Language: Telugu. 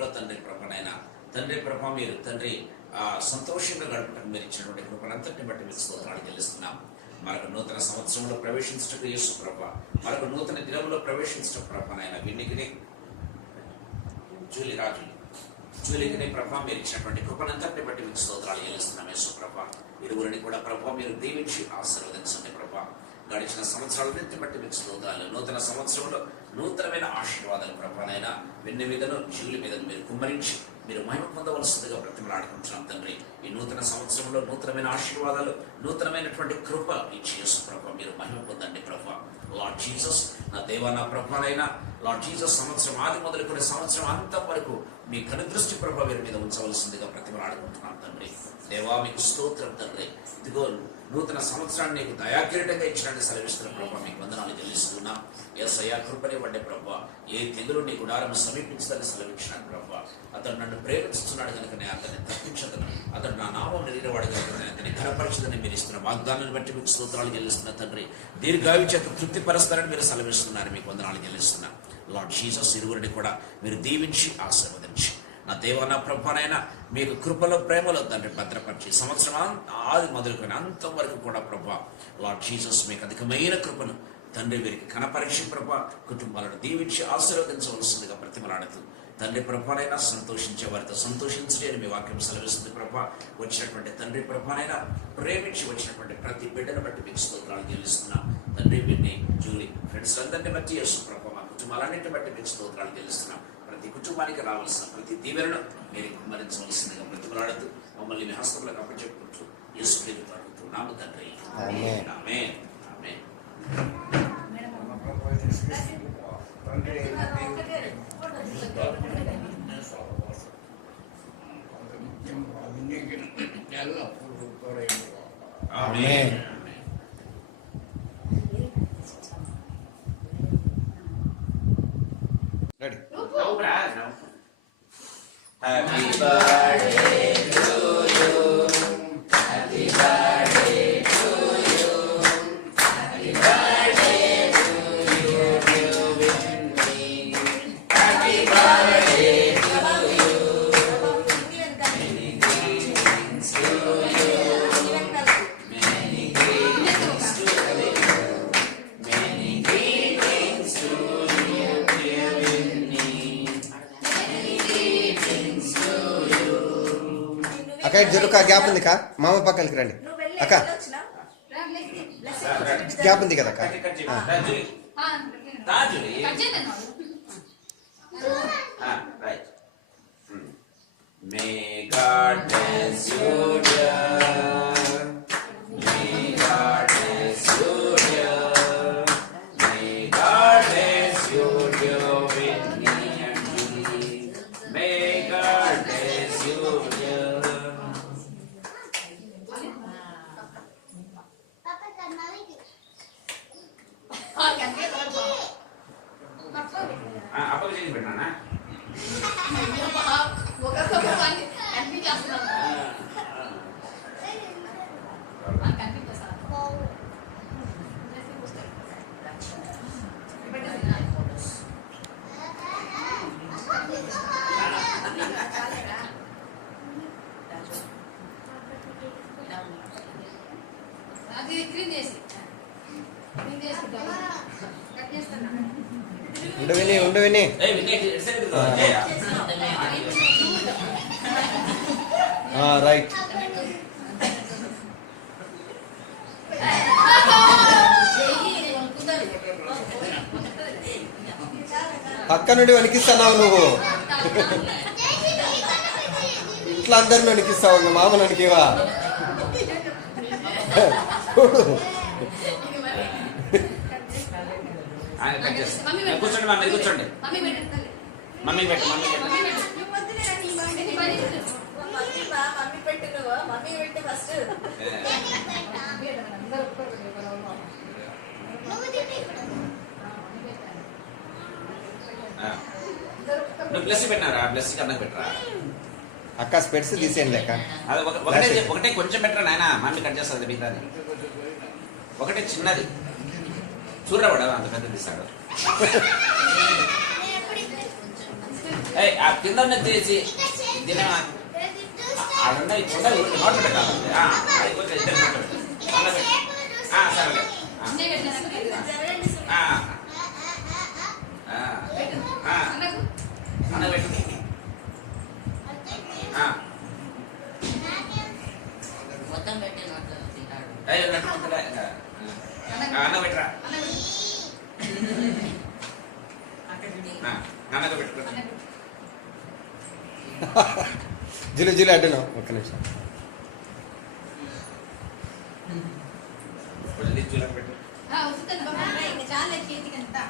కృపలో తండ్రి ప్రభనైనా తండ్రి ప్రభ మీరు తండ్రి సంతోషంగా గడపటం మీరు ఇచ్చినటువంటి కృపనంతటిని బట్టి మీరు స్తోత్రాలు చెల్లిస్తున్నాం. మరొక నూతన సంవత్సరంలో ప్రవేశించటకు యేసు ప్రభ, మరొక నూతన దినంలో ప్రవేశించటం ప్రభనైనా విన్నికిని జూలికిని ప్రభ మీరు ఇచ్చినటువంటి కృపనంతటిని బట్టి మీకు స్తోత్రాలు చెల్లిస్తున్నాం. యేసు ప్రభ ఇరువురిని కూడా ప్రభ మీరు దీవించి ఆశీర్వదించండి ప్రభ. గడిచిన సంవత్సరాలన్నింటిని బట్టి మీకు స్తోత్రాలు. నూతన సంవత్సరంలో నూతనమైన ఆశీర్వాదాలు ప్రభానైనా వెన్నె మీదను జూలి మీదను మీరు కుమ్మరించి మీరు మహిమ పొందవలసిందిగా బ్రతిమలాడుకుంటున్నాం తండ్రి. ఈ నూతన సంవత్సరంలో నూతనమైన ఆశీర్వాదాలు, నూతనమైనటువంటి కృప ఇచ్చి యేసు ప్రభ మీరు మహిమ పొందండి ప్రభ. లార్డ్ జీసస్ నా దేవా నా ప్రభానైనా లార్డ్ జీసస్ సంవత్సరం ఆది మొదలుకొని సంవత్సరం అంతం వరకు మీ కనుదృష్టి ప్రభ వీరి మీద ఉంచవలసిందిగా బ్రతిమలాడుకుంటున్నాం తండ్రి. దేవా మీకు స్తోత్రం తండ్రి. ఇదిగో నూతన సంవత్సరాన్ని నీకు దయాకిరీటంగా ఇచ్చినట్టు సెలవిస్తున్న ప్రభావ మీకు వందనాలు చెల్లిస్తున్నాం. యేసయ్యా కృపనివ్వండి ప్రభావ. ఏ తెగులు నీ గుడారం సమీపించదని సెలవించినాడు ప్రభావ. అతడు నన్ను ప్రేమిస్తున్నాడు కనుక నేను అతన్ని తప్పించదను, అతడు నా నామం నిలిగినవాడు కనుక నేను అతన్ని ఘనపరచదని మీరు ఇస్తున్న వాగ్దానాన్ని బట్టి మీకు స్తోత్రాలు చెల్లిస్తున్న తండ్రి. దీర్ఘాయు చేత తృప్తిపరుస్తారని మీరు సెలవిస్తున్నారు, మీకు వందనాలు చెల్లిస్తున్నా. లార్డ్ జీసస్ ఇరువురిని కూడా మీరు దీవించి ఆశీర్వదించి నా దేవా నా ప్రభానైనా మీకు కృపలో ప్రేమలో తండ్రి భద్రపరిచి సంవత్సరం ఆది మొదలుకొని అంతం వరకు కూడా ప్రభా లార్డ్ జీసస్ మీకు అధికమైన కృపను తండ్రి వీరికి కనపరీక్ష ప్రభా కుటుంబాలను దీవించి ఆశీర్వదించవలసిందిగా ప్రతిమలాడుతూ తండ్రి ప్రభానైనా సంతోషించే వారితో సంతోషించడి అని మీ వాక్యం సెలవిస్తుంది ప్రభా. వచ్చినటువంటి తండ్రి ప్రభానైనా ప్రేమించి వచ్చినటువంటి ప్రతి బిడ్డను బట్టి మీకు స్తోత్రాలు చెల్లిస్తున్నాం తండ్రి. వీరిని జూలి ఫ్రెండ్స్ అందరినీ బట్టి యేసు ప్రభా మా కుటుంబాలన్నింటిని బట్టి మీకు స్తోత్రాలు చెల్లిస్తున్నాం. ప్రతి కుటుంబానికి రావాల్సిన ప్రతి దీవెనను మీరు కుమ్మరించవలసిందిగా బ్రతిమలాడుతూ మమ్మల్ని మీ హస్తములకు అప్పచెప్పుకుంటూ యేసు పేరుతో అడుగుతున్నాము తండ్రి. ఆమేన్ ఆమేన్ ఆమేన్. ఆమేన్. Ready? Happy birthday to you. Happy birthday to you. Happy birthday to you, dear Winnie. Happy birthday to you. Many greetings to you. Many greetings to you. Many greetings to you, dear Winnie. Many greetings to you. అక్క ఇటు జరుక గ్యాప్ ఉంది కా మామ పక్కలకి రండి అక్క. గ్యాప్ ఉంది కదా అక్క. Right. May God bless you, dear. May God bless you, dear. May God bless you, dear Winnie and Julie. May God bless you, dear. అప్పగా చేసి పెట్టానా? ఉండవిని రైట్. పక్క నుండి వణికిస్తున్నావు నువ్వు, ఇంట్లో అందరిని వణికిస్తావు, మామూలు వణికివా? కూర్చోండి మమ్మీ, కూర్చోండి మమ్మీ పెట్టు నువ్వు ప్లస్ పెట్టినారా? ప్లస్ కన్నా పెట్టరా అక్క? స్పెట్స్ తీసేయండి లెక్క. అది ఒకటే కొంచెం పెట్టరా నాయన, మమ్మీ కట్ చేస్తుంది మిగతా. ఒకటే చిన్నది చూడరావాడు, అంత పెద్ద తీస్తాడు. ఏయ్, ఆ కింద ఉన్నది తీసి తినమా ఆడున్న ఇప్పుడు నోట్లు పెట్టాలి అది కొంచెం ఇద్దరు నోట్లు పెట్టాలి అన్న పెట్టు సరేలే అన్న పెట్టు మొత్తం పెట్టి నోట్లో తింటాడు. అన్న పెట్టరా నాన్నగా పెట్టు జిలు జిలు అడ్డును ఒక్క నిమిషం. కొంచెం చూడకు పెట్టు వస్తుంది బాబా ఇంకా చాలా చేతికి అంతా